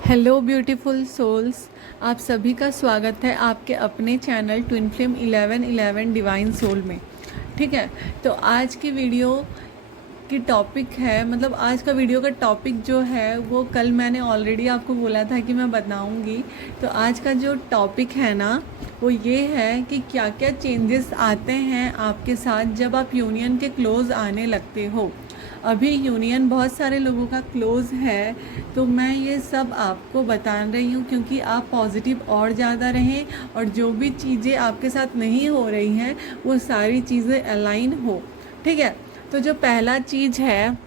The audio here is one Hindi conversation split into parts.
Hello beautiful souls. आप सभी का स्वागत है आपके अपने channel twin flame 1111 divine soul में। ठीक है, तो आज की वीडियो की टॉपिक है, मतलब आज का वीडियो का टॉपिक जो है वो कल मैंने ऑलरेडी आपको बोला था कि मैं बताऊंगी। तो आज का जो टॉपिक है ना वो ये है कि क्या क्या चेंजेस आते हैं आपके साथ जब आप यूनियन के क्लोज़ आने लगते हो। अभी यूनियन बहुत सारे लोगों का क्लोज़ है, तो मैं ये सब आपको बता रही हूँ क्योंकि आप पॉजिटिव और ज़्यादा रहें और जो भी चीज़ें आपके साथ नहीं हो रही हैं वो सारी चीज़ें अलाइन हो। ठीक है, तो जो पहला चीज़ है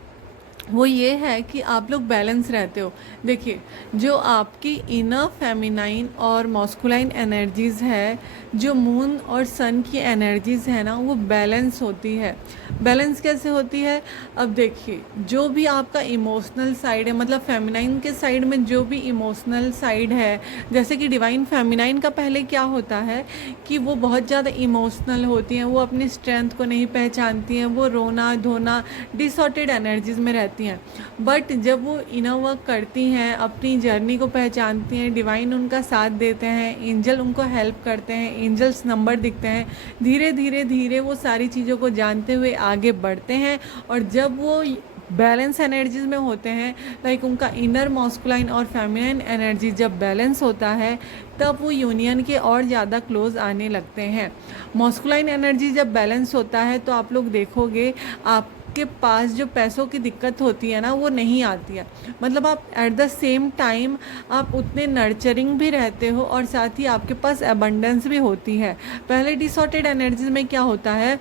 वो ये है कि आप लोग बैलेंस रहते हो। देखिए, जो आपकी इनर फेमिनाइन और मॉस्कुलाइन एनर्जीज़ है, जो मून और सन की एनर्जीज़ है ना, वो बैलेंस होती है। बैलेंस कैसे होती है? अब देखिए, जो भी आपका इमोशनल साइड है, मतलब फेमिनाइन के साइड में जो भी इमोशनल साइड है, जैसे कि डिवाइन फेमिनाइन का पहले क्या होता है कि वो बहुत ज़्यादा इमोशनल होती हैं, वो अपनी स्ट्रेंथ को नहीं पहचानती हैं, वो रोना धोना डिसऑर्टेड एनर्जीज में रहती हैं। बट जब वो इनर वर्क करती हैं, अपनी जर्नी को पहचानती हैं, डिवाइन उनका साथ देते हैं, एंजल उनको हेल्प करते हैं, एंजल्स नंबर दिखते हैं, धीरे धीरे धीरे वो सारी चीज़ों को जानते हुए आगे बढ़ते हैं। और जब वो बैलेंस एनर्जीज में होते हैं, लाइक उनका इनर मॉस्कुलाइन और फेमिनिन एनर्जी जब बैलेंस होता है, तब वो यूनियन के और ज़्यादा क्लोज आने लगते हैं। मॉस्कुलाइन एनर्जी जब बैलेंस होता है तो आप लोग देखोगे आपके पास जो पैसों की दिक्कत होती है ना वो नहीं आती है। मतलब आप एट द सेम टाइम आप उतने नर्चरिंग भी रहते हो और साथ ही आपके पास एबंडेंस भी होती है। पहले डिसऑर्टेड एनर्जीज में क्या होता है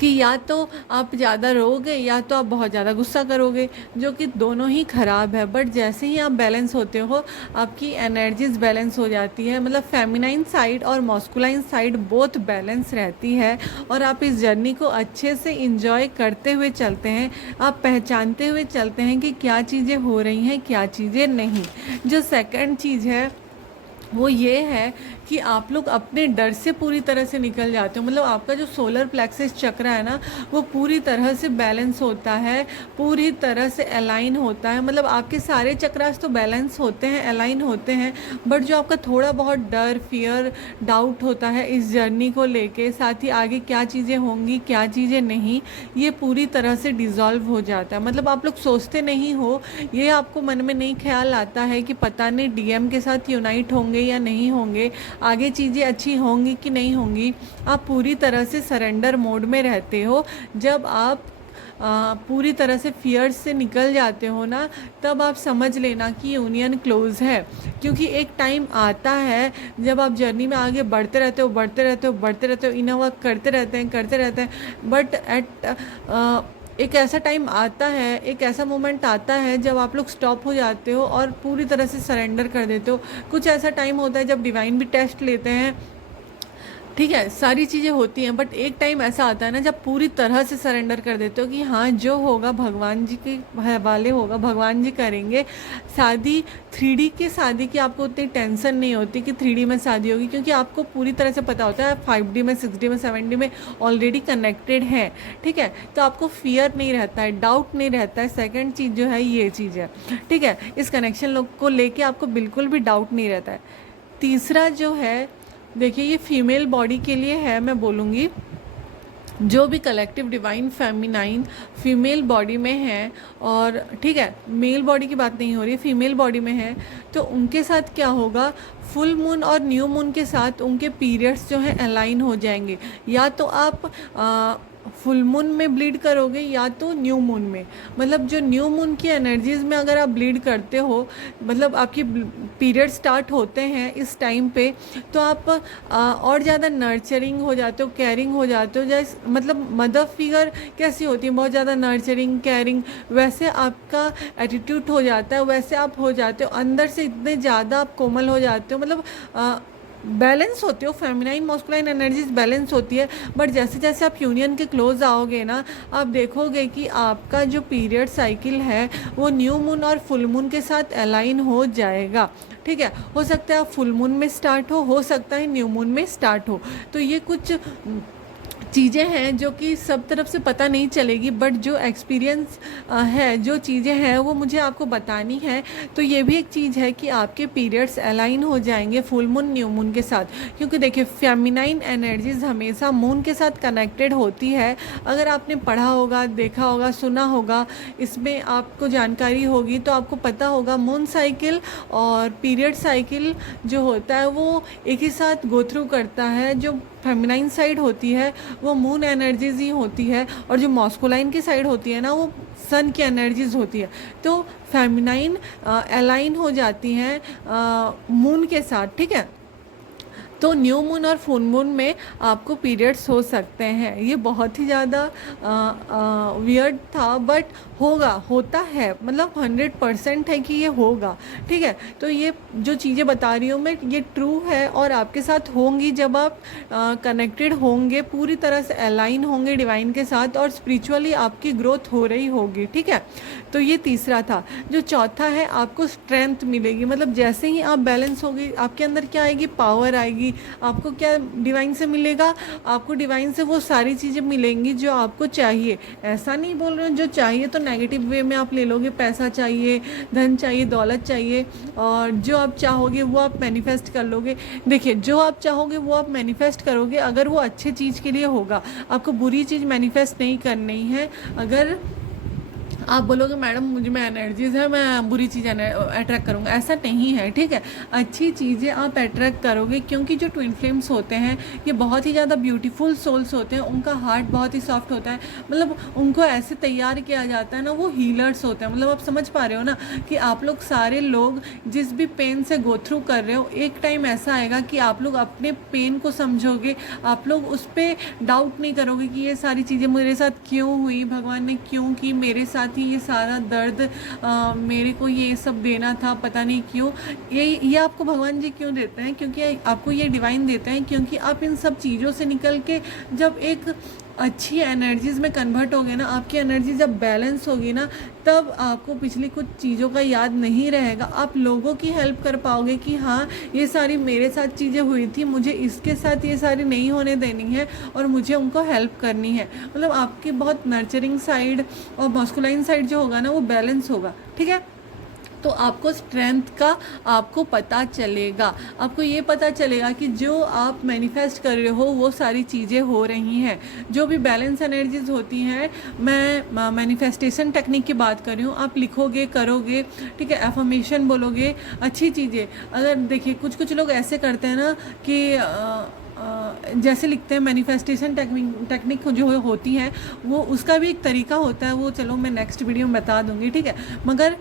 कि या तो आप ज़्यादा रोओगे या तो आप बहुत ज़्यादा गुस्सा करोगे, जो कि दोनों ही ख़राब है। बट जैसे ही आप बैलेंस होते हो, आपकी एनर्जीज बैलेंस हो जाती है, मतलब फेमिनाइन साइड और मॉस्कुलाइन साइड बोथ बैलेंस रहती है और आप इस जर्नी को अच्छे से इंजॉय करते हुए चलते हैं। आप पहचानते हुए चलते हैं कि क्या चीज़ें हो रही हैं, क्या चीज़ें नहीं। जो सेकंड चीज़ है वो ये है कि आप लोग अपने डर से पूरी तरह से निकल जाते हो। मतलब आपका जो सोलर प्लेक्सस चक्र है ना वो पूरी तरह से बैलेंस होता है, पूरी तरह से अलाइन होता है। मतलब आपके सारे चक्रास तो बैलेंस होते हैं, अलाइन होते हैं, बट जो आपका थोड़ा बहुत डर, फियर, डाउट होता है इस जर्नी को लेके, साथ ही आगे क्या चीज़ें होंगी क्या चीज़ें नहीं, ये पूरी तरह से डिज़ोल्व हो जाता है। मतलब आप लोग सोचते नहीं हो, ये आपको मन में नहीं ख्याल आता है कि पता नहीं डीएम के साथ यूनाइट होंगे या नहीं होंगे, आगे चीज़ें अच्छी होंगी कि नहीं होंगी। आप पूरी तरह से सरेंडर मोड में रहते हो। जब आप पूरी तरह से फियर से निकल जाते हो ना, तब आप समझ लेना कि यूनियन क्लोज है। क्योंकि एक टाइम आता है जब आप जर्नी में आगे बढ़ते रहते हो, बढ़ते रहते हो, बढ़ते रहते हो, इनर वर्क करते रहते हैं, बट एक ऐसा टाइम आता है, एक ऐसा मोमेंट आता है जब आप लोग स्टॉप हो जाते हो और पूरी तरह से सरेंडर कर देते हो। कुछ ऐसा टाइम होता है जब डिवाइन भी टेस्ट लेते हैं, ठीक है, सारी चीज़ें होती हैं, बट एक टाइम ऐसा आता है ना जब पूरी तरह से सरेंडर कर देते हो कि हाँ जो होगा भगवान जी के हवाले होगा, भगवान जी करेंगे। शादी 3D की शादी की आपको उतनी टेंशन नहीं होती कि 3D में शादी होगी, क्योंकि आपको पूरी तरह से पता होता है 5D में, 6D में, 7D में ऑलरेडी कनेक्टेड है। ठीक है, तो आपको फियर नहीं रहता है, डाउट नहीं रहता है। सेकेंड चीज़ जो है ये चीज़ है, ठीक है, इस कनेक्शन लोग को लेके आपको बिल्कुल भी डाउट नहीं रहता है। तीसरा जो है, देखिए ये फीमेल बॉडी के लिए है, मैं बोलूँगी जो भी collective divine feminine female body में है, और ठीक है मेल बॉडी की बात नहीं हो रही, फीमेल बॉडी में है, तो उनके साथ क्या होगा, फुल मून और न्यू मून के साथ उनके पीरियड्स जो हैं अलाइन हो जाएंगे। या तो आप फुल मून में ब्लीड करोगे या तो न्यू मून में। मतलब जो न्यू मून की एनर्जीज़ में अगर आप ब्लीड करते हो, मतलब आपकी पीरियड स्टार्ट होते हैं इस टाइम पे, तो आप और ज़्यादा नर्चरिंग हो जाते हो, केयरिंग हो जाते हो। जैसे मतलब मदर फिगर कैसी होती है, बहुत ज़्यादा नर्चरिंग केयरिंग, वैसे आपका एटीट्यूड हो जाता है, वैसे आप हो जाते हो, अंदर से इतने ज़्यादा आप कोमल हो जाते हो। मतलब बैलेंस होते हो, फेमिनाइन मॉस्कुलाइन एनर्जीज बैलेंस होती है। बट जैसे जैसे आप यूनियन के क्लोज आओगे ना, आप देखोगे कि आपका जो पीरियड साइकिल है वो न्यू मून और फुल मून के साथ अलाइन हो जाएगा। ठीक है, हो सकता है आप फुल मून में स्टार्ट हो सकता है न्यू मून में स्टार्ट हो। तो ये कुछ चीज़ें हैं जो कि सब तरफ से पता नहीं चलेगी, बट जो एक्सपीरियंस है, जो चीज़ें हैं वो मुझे आपको बतानी है। तो ये भी एक चीज़ है कि आपके पीरियड्स अलाइन हो जाएंगे फुल मून न्यू मून के साथ, क्योंकि देखिए फेमिनाइन एनर्जीज हमेशा मून के साथ कनेक्टेड होती है। अगर आपने पढ़ा होगा, देखा होगा, सुना होगा, इसमें आपको जानकारी होगी तो आपको पता होगा मून साइकिल और पीरियड साइकिल जो होता है वो एक ही साथ गो थ्रू करता है। जो फेमिनाइन साइड होती है वो मून एनर्जीज ही होती है, और जो मॉस्कुलाइन की साइड होती है ना वो सन की एनर्जीज होती है। तो फेमिनाइन अलाइन हो जाती हैं मून के साथ, ठीक है। तो न्यू मून और फुल मून में आपको पीरियड्स हो सकते हैं। ये बहुत ही ज़्यादा वियर्ड था, बट होता है, मतलब 100% है कि ये होगा, ठीक है। तो ये जो चीज़ें बता रही हूँ मैं, ये ट्रू है और आपके साथ होंगी जब आप कनेक्टेड होंगे, पूरी तरह से अलाइन होंगे डिवाइन के साथ, और स्पिरिचुअली आपकी ग्रोथ हो रही होगी, ठीक है। तो ये तीसरा था। जो चौथा है, आपको स्ट्रेंथ मिलेगी, मतलब जैसे ही आप बैलेंस होगी आपके अंदर क्या आएगी, पावर आएगी। आपको क्या डिवाइन से मिलेगा, आपको डिवाइन से वो सारी चीज़ें मिलेंगी जो आपको चाहिए। ऐसा नहीं बोल रहे हो जो चाहिए तो नेगेटिव वे में आप ले लोगे, पैसा चाहिए, धन चाहिए, दौलत चाहिए, और जो आप चाहोगे वो आप मैनिफेस्ट कर लोगे। देखिए, जो आप चाहोगे वो आप मैनिफेस्ट करोगे अगर वो अच्छे चीज़ के लिए होगा। आपको बुरी चीज़ मैनिफेस्ट नहीं करनी है। अगर आप बोलोगे मैडम मुझ में एनर्जीज़ है, मैं बुरी चीज़ अट्रैक्ट करूँगा, ऐसा नहीं है, ठीक है। अच्छी चीज़ें आप अट्रैक्ट करोगे, क्योंकि जो ट्विन फ्लेम्स होते हैं ये बहुत ही ज़्यादा ब्यूटीफुल सोल्स होते हैं। उनका हार्ट बहुत ही सॉफ्ट होता है, मतलब उनको ऐसे तैयार किया जाता है ना, वो हीलर्स होते हैं। मतलब आप समझ पा रहे हो ना कि आप लोग सारे लोग जिस भी पेन से गो थ्रू कर रहे हो, एक टाइम ऐसा आएगा कि आप लोग अपने पेन को समझोगे, आप लोग उस पर डाउट नहीं करोगे कि ये सारी चीज़ें मेरे साथ क्यों हुई, भगवान ने क्यों की मेरे साथ ही ये सारा दर्द, मेरे को ये सब देना था, पता नहीं क्यों। ये आपको भगवान जी क्यों देते हैं, क्योंकि आपको ये डिवाइन देते हैं, क्योंकि आप इन सब चीज़ों से निकल के जब एक अच्छी एनर्जीज़ में कन्वर्ट होगे ना, आपकी एनर्जी जब बैलेंस होगी ना, तब आपको पिछली कुछ चीज़ों का याद नहीं रहेगा। आप लोगों की हेल्प कर पाओगे कि हाँ ये सारी मेरे साथ चीज़ें हुई थी, मुझे इसके साथ ये सारी नहीं होने देनी है और मुझे उनको हेल्प करनी है। मतलब आपकी बहुत नर्चरिंग साइड और मस्कुलाइन साइड जो होगा ना वो बैलेंस होगा, ठीक है। तो आपको स्ट्रेंथ का आपको पता चलेगा, आपको ये पता चलेगा कि जो आप मैनिफेस्ट कर रहे हो वो सारी चीज़ें हो रही हैं। जो भी बैलेंस एनर्जीज होती हैं, मैं मैनिफेस्टेशन टेक्निक की बात कर रही हूँ। आप लिखोगे, करोगे, ठीक है, एफर्मेशन बोलोगे, अच्छी चीज़ें। अगर देखिए कुछ लोग ऐसे करते हैं ना कि जैसे लिखते हैं मैनिफेस्टेशन टेक्निक जो होती है वो, उसका भी एक तरीका होता है, वो चलो मैं नेक्स्ट वीडियो में बता दूंगी, ठीक है। मगर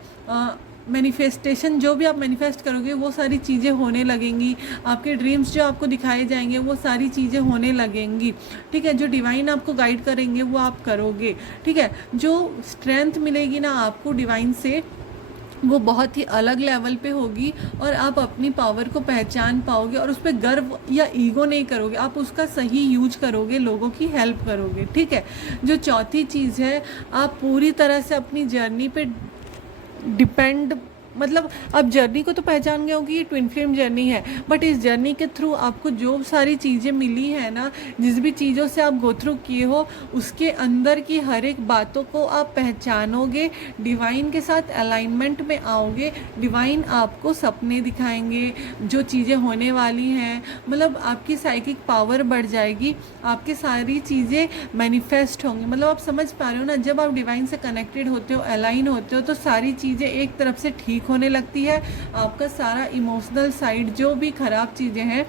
मैनिफेस्टेशन जो भी आप मैनिफेस्ट करोगे वो सारी चीज़ें होने लगेंगी। आपके ड्रीम्स जो आपको दिखाए जाएंगे वो सारी चीज़ें होने लगेंगी, ठीक है। जो डिवाइन आपको गाइड करेंगे वो आप करोगे, ठीक है। जो स्ट्रेंथ मिलेगी ना आपको डिवाइन से, वो बहुत ही अलग लेवल पे होगी, और आप अपनी पावर को पहचान पाओगे और उस पर गर्व या ईगो नहीं करोगे, आप उसका सही यूज करोगे, लोगों की हेल्प करोगे, ठीक है। जो चौथी चीज़ है, आप पूरी तरह से अपनी जर्नी पे डिपेंड, मतलब आप जर्नी को तो पहचान गए हो कि ये ट्विन फ्लेम जर्नी है, बट इस जर्नी के थ्रू आपको जो सारी चीज़ें मिली है ना, जिस भी चीज़ों से आप गो थ्रू किए हो, उसके अंदर की हर एक बातों को आप पहचानोगे, डिवाइन के साथ अलाइनमेंट में आओगे। डिवाइन आपको सपने दिखाएंगे, जो चीज़ें होने वाली हैं, मतलब आपकी साइकिक पावर बढ़ जाएगी, आपकी सारी चीज़ें मैनिफेस्ट होंगी। मतलब आप समझ पा रहे हो ना, जब आप डिवाइन से कनेक्टेड होते हो, अलाइन होते हो, तो सारी चीज़ें एक तरफ से ठीक होने लगती है। आपका सारा इमोशनल साइड, जो भी ख़राब चीज़ें हैं,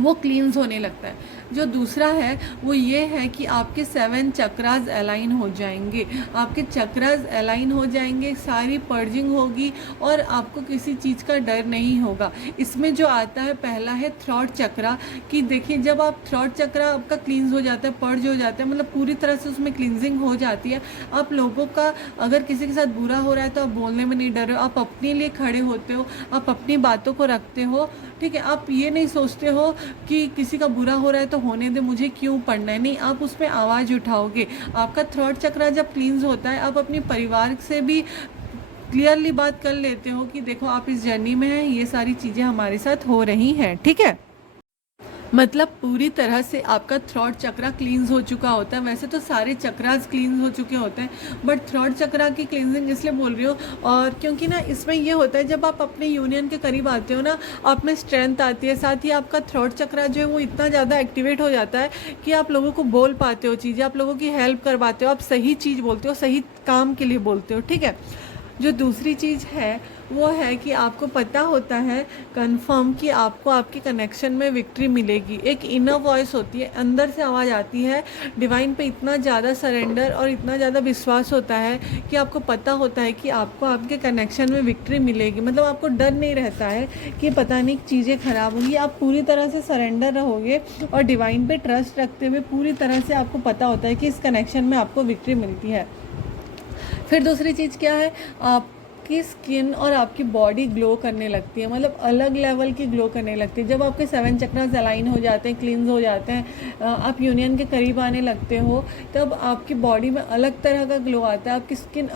वो क्लींस होने लगता है। जो दूसरा है वो ये है कि आपके 7 चक्रास अलाइन हो जाएंगे, आपके चक्रास अलाइन हो जाएंगे, सारी पर्जिंग होगी और आपको किसी चीज़ का डर नहीं होगा। इसमें जो आता है पहला है थ्रॉट चक्रा, कि देखिए जब आप थ्रॉट चक्रा आपका क्लींस हो जाता है, पर्ज हो जाता है, मतलब पूरी तरह से उसमें क्लींजिंग हो जाती है। आप लोगों का अगर किसी के साथ बुरा हो रहा है तो आप बोलने में नहीं डर रहे हो, आप अपने लिए खड़े होते हो, आप अपनी बातों को रखते हो, ठीक है। आप ये नहीं सोचते हो कि किसी का बुरा हो रहा है तो होने दे, मुझे क्यों पढ़ना है, नहीं, आप उस पर आवाज़ उठाओगे। आपका थ्रॉट चक्रा जब क्लींस होता है, आप अपने परिवार से भी क्लियरली बात कर लेते हो कि देखो आप इस जर्नी में हैं, ये सारी चीज़ें हमारे साथ हो रही हैं, ठीक है। मतलब पूरी तरह से आपका थ्रॉट चक्रा क्लींस हो चुका होता है। वैसे तो सारे चक्रास क्लींस हो चुके होते हैं, बट थ्रॉट चक्रा की क्लींजिंग इसलिए बोल रही हूँ और क्योंकि ना इसमें ये होता है जब आप अपने यूनियन के करीब आते हो ना, आप में स्ट्रेंथ आती है, साथ ही आपका थ्रॉट चक्रा जो है वो इतना ज़्यादा एक्टिवेट हो जाता है कि आप लोगों को बोल पाते हो चीज़ें, आप लोगों की हेल्प करवाते हो, आप सही चीज़ बोलते हो, सही काम के लिए बोलते हो। ठीक है। जो दूसरी चीज़ है वो है कि आपको पता होता है कंफर्म कि आपको आपके कनेक्शन में विक्ट्री मिलेगी। एक इनर वॉइस होती है, अंदर से आवाज़ आती है, डिवाइन पे इतना ज़्यादा सरेंडर और इतना ज़्यादा विश्वास होता है कि आपको पता होता है कि आपको आपके कनेक्शन में विक्ट्री मिलेगी। मतलब आपको डर नहीं रहता है कि पता नहीं चीज़ें ख़राब होंगी, आप पूरी तरह से सरेंडर रहोगे और डिवाइन पे ट्रस्ट रखते हुए पूरी तरह से आपको पता होता है कि इस कनेक्शन में आपको विक्ट्री मिलती है। फिर दूसरी चीज़ क्या है, आपकी स्किन और आपकी बॉडी ग्लो करने लगती है, मतलब अलग लेवल की ग्लो करने लगती है। जब आपके 7 चक्रास अलाइन हो जाते हैं, क्लींस हो जाते हैं, आप यूनियन के करीब आने लगते हो, तब आपकी बॉडी में अलग तरह का ग्लो आता है, आपकी स्किन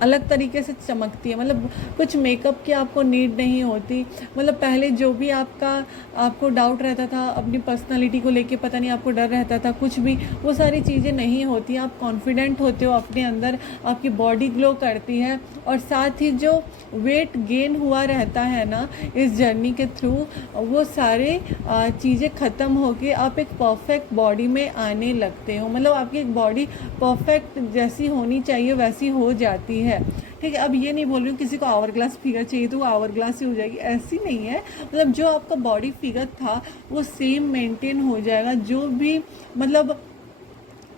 अलग तरीके से चमकती है। मतलब कुछ मेकअप की आपको नीड नहीं होती। मतलब पहले जो भी आपको डाउट रहता था अपनी पर्सनालिटी को लेके, पता नहीं आपको डर रहता था कुछ भी, वो सारी चीज़ें नहीं होती। आप कॉन्फिडेंट होते हो अपने अंदर, आपकी बॉडी ग्लो करती है और साथ ही जो वेट गेन हुआ रहता है ना इस जर्नी के थ्रू, वो सारे चीज़ें ख़त्म होके आप एक परफेक्ट बॉडी में आने लगते हो। मतलब आपकी एक बॉडी परफेक्ट जैसी होनी चाहिए वैसी हो जाती है। ठीक है। अब ये नहीं बोल रही हूँ किसी को आवर ग्लास फिगर चाहिए तो वो आवर ग्लास ही हो जाएगी, ऐसी नहीं है। मतलब जो आपका बॉडी फिगर था वो सेम मेंटेन हो जाएगा। जो भी मतलब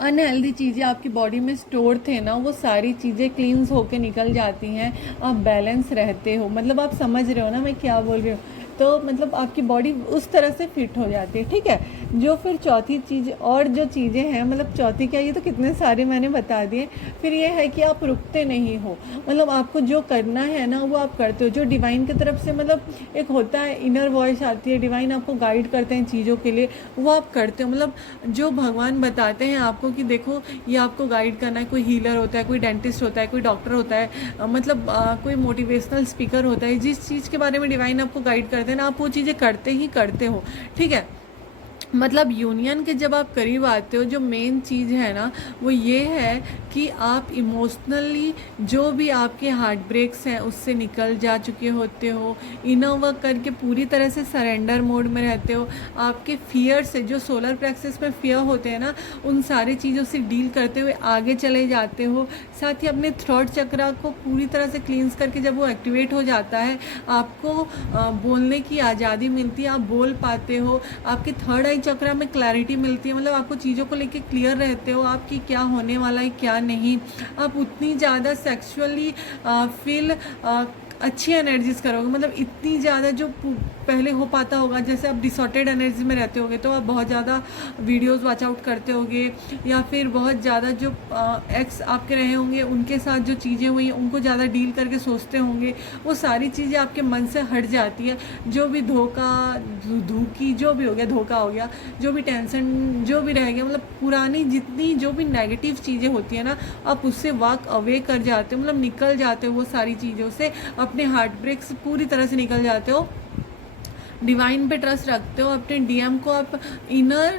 अनहेल्दी चीज़ें आपकी बॉडी में स्टोर थे ना, वो सारी चीज़ें क्लींस होके निकल जाती हैं, आप बैलेंस रहते हो। मतलब आप समझ रहे हो ना मैं क्या बोल रही हूँ। तो मतलब आपकी बॉडी उस तरह से फिट हो जाती है। ठीक है। जो फिर चौथी चीज़ और जो चीज़ें हैं, मतलब चौथी क्या, ये तो कितने सारे मैंने बता दिए। फिर ये है कि आप रुकते नहीं हो, मतलब आपको जो करना है ना वो आप करते हो। जो डिवाइन की तरफ से मतलब एक होता है, इनर वॉइस आती है, डिवाइन आपको गाइड करते हैं चीज़ों के लिए, वो आप करते हो। मतलब जो भगवान बताते हैं आपको कि देखो ये आपको गाइड करना है, कोई हीलर होता है, कोई डेंटिस्ट होता है, कोई डॉक्टर होता है, मतलब कोई मोटिवेशनल स्पीकर होता है, जिस चीज़ के बारे में डिवाइन आपको गाइड करते हैं ना, आप वो चीज़ें करते ही करते हो। ठीक है। मतलब यूनियन के जब आप करीब आते हो, जो मेन चीज़ है ना वो ये है कि आप इमोशनली जो भी आपके हार्ट ब्रेक्स हैं उससे निकल जा चुके होते हो, इनर वर्क करके पूरी तरह से सरेंडर मोड में रहते हो। आपके फियर से, जो सोलर प्लेक्सस में फियर होते हैं ना, उन सारी चीज़ों से डील करते हुए आगे चले जाते हो। साथ ही अपने थ्रॉट चक्रा को पूरी तरह से क्लींस करके जब वो एक्टिवेट हो जाता है, आपको बोलने की आज़ादी मिलती है, आप बोल पाते हो। आपके थर्ड आई चक्रा में क्लैरिटी मिलती है, मतलब आपको चीज़ों को लेके क्लियर रहते हो, आपकी क्या होने वाला है क्या नहीं। आप उतनी ज़्यादा सेक्सुअली फील अच्छी एनर्जीज करोगे, मतलब इतनी ज़्यादा जो पहले हो पाता होगा। जैसे आप डिसऑर्टेड एनर्जी में रहते होगे तो आप बहुत ज़्यादा वीडियोस वॉच आउट करते होगे, या फिर बहुत ज़्यादा जो एक्स आपके रहे होंगे उनके साथ जो चीज़ें हुई उनको ज़्यादा डील करके सोचते होंगे, वो सारी चीज़ें आपके मन से हट जाती है। जो भी धोखी जो भी हो गया, धोखा हो गया, जो भी टेंशन जो भी रह गया, मतलब पुरानी जितनी जो भी नेगेटिव चीज़ें होती है ना, आप उससे वॉक अवे कर जाते हो, मतलब निकल जाते हो वो सारी चीज़ों से, अपने हार्ट ब्रेक से पूरी तरह से निकल जाते हो। डिवाइन पे ट्रस्ट रखते हो, अपने डीएम को आप इनर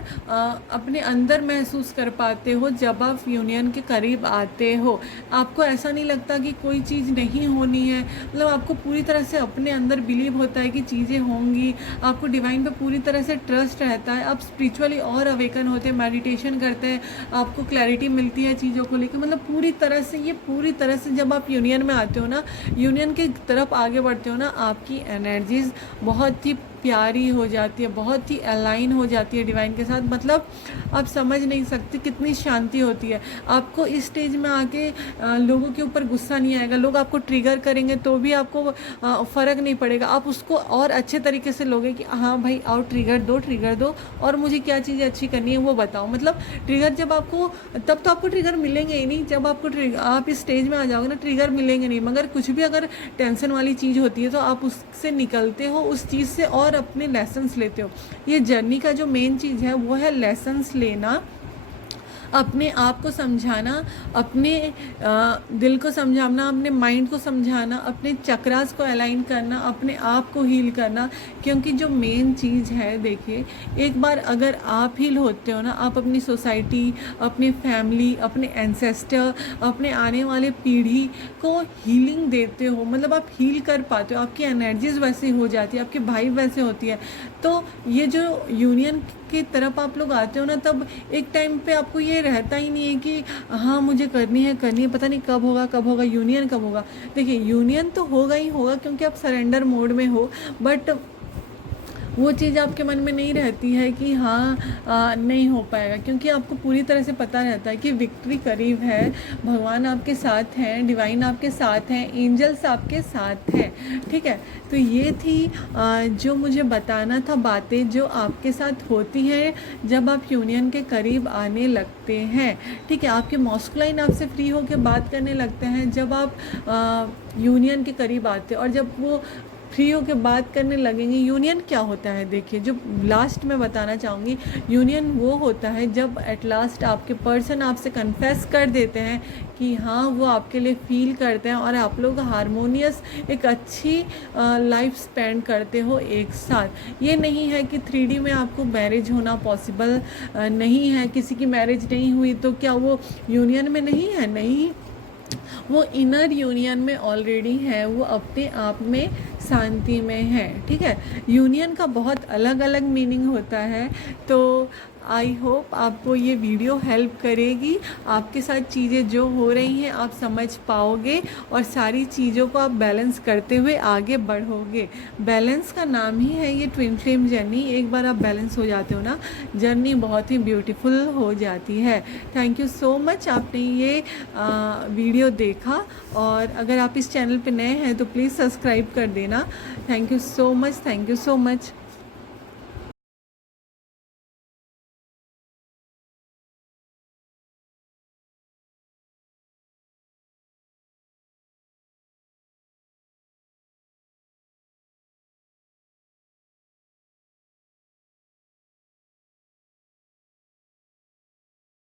अपने अंदर महसूस कर पाते हो जब आप यूनियन के करीब आते हो। आपको ऐसा नहीं लगता कि कोई चीज़ नहीं होनी है, मतलब आपको पूरी तरह से अपने अंदर बिलीव होता है कि चीज़ें होंगी। आपको डिवाइन पे पूरी तरह से ट्रस्ट रहता है, आप स्पिरिचुअली और अवेकन होते हैं, मेडिटेशन करते हैं, आपको क्लैरिटी मिलती है चीज़ों को लेकर। मतलब पूरी तरह से जब आप यूनियन में आते हो ना, यूनियन की तरफ आगे बढ़ते हो ना, आपकी एनर्जीज बहुत ही प्यारी हो जाती है, बहुत ही अलाइन हो जाती है डिवाइन के साथ। मतलब आप समझ नहीं सकते कितनी शांति होती है। आपको इस स्टेज में आके लोगों के ऊपर गुस्सा नहीं आएगा, लोग आपको ट्रिगर करेंगे तो भी आपको फ़र्क नहीं पड़ेगा। आप उसको और अच्छे तरीके से लोगे कि हाँ भाई आओ ट्रिगर दो और मुझे क्या चीज़ें अच्छी करनी है वो बताओ। मतलब ट्रिगर जब आपको, तब तो आपको ट्रिगर मिलेंगे ही नहीं, जब आप इस स्टेज में आ जाओगे ना ट्रिगर मिलेंगे नहीं। मगर कुछ भी अगर टेंशन वाली चीज़ होती है तो आप उससे निकलते हो, उस चीज़ से और अपने लेसन्स लेते हो। ये जर्नी का जो मेन चीज़ है वो है लेसन्स लेना। अपने आप को समझाना, अपने दिल को समझाना, अपने माइंड को समझाना, अपने चक्रास को अलाइन करना, अपने आप को हील करना। क्योंकि जो मेन चीज़ है, देखिए, एक बार अगर आप हील होते हो ना, आप अपनी सोसाइटी, अपनी फैमिली, अपने एंसेस्टर, अपने आने वाले पीढ़ी को हीलिंग देते हो, मतलब आप हील कर पाते हो, आपकी एनर्जीज वैसी हो जाती है, आपकी वाइब वैसे होती है। तो ये जो यूनियन की तरफ आप लोग आते हो ना, तब एक टाइम पे आपको ये रहता ही नहीं है कि हाँ मुझे करनी है, पता नहीं कब होगा यूनियन, कब होगा। देखिए, यूनियन तो होगा ही होगा, क्योंकि आप सरेंडर मोड में हो। बट वो चीज़ आपके मन में नहीं रहती है कि हाँ नहीं हो पाएगा, क्योंकि आपको पूरी तरह से पता रहता है कि विक्ट्री करीब है, भगवान आपके साथ हैं, डिवाइन आपके साथ हैं, एंजल्स आपके साथ हैं। ठीक है, तो ये थी जो मुझे बताना था, बातें जो आपके साथ होती हैं जब आप यूनियन के करीब आने लगते हैं। ठीक है, आपके मॉस्कुलाइन आपसे फ्री होकर बात करने लगते हैं जब आप यूनियन के करीब आते हैं। और जब वो फ्री होकर बात करने लगेंगे, यूनियन क्या होता है, देखिए, जो लास्ट में बताना चाहूँगी, यूनियन वो होता है जब एट लास्ट आपके पर्सन आपसे कन्फेस कर देते हैं कि हाँ वो आपके लिए फील करते हैं, और आप लोग हारमोनियस एक अच्छी लाइफ स्पेंड करते हो एक साथ। ये नहीं है कि 3D में आपको मैरिज होना पॉसिबल नहीं है, किसी की मैरिज नहीं हुई तो क्या वो यूनियन में नहीं है? नहीं, वो इनर यूनियन में ऑलरेडी है, वो अपने आप में शांति में है। ठीक है, यूनियन का बहुत अलग अलग मीनिंग होता है। तो आई होप आपको ये वीडियो हेल्प करेगी, आपके साथ चीज़ें जो हो रही हैं आप समझ पाओगे, और सारी चीज़ों को आप बैलेंस करते हुए आगे बढ़ोगे। बैलेंस का नाम ही है ये ट्विन फ्लेम जर्नी। एक बार आप बैलेंस हो जाते हो ना, जर्नी बहुत ही ब्यूटीफुल हो जाती है। थैंक यू सो मच, आपने ये वीडियो देखा, और अगर आप इस चैनल पे नए हैं तो प्लीज़ सब्सक्राइब कर देना। Thank you so much, thank you so much.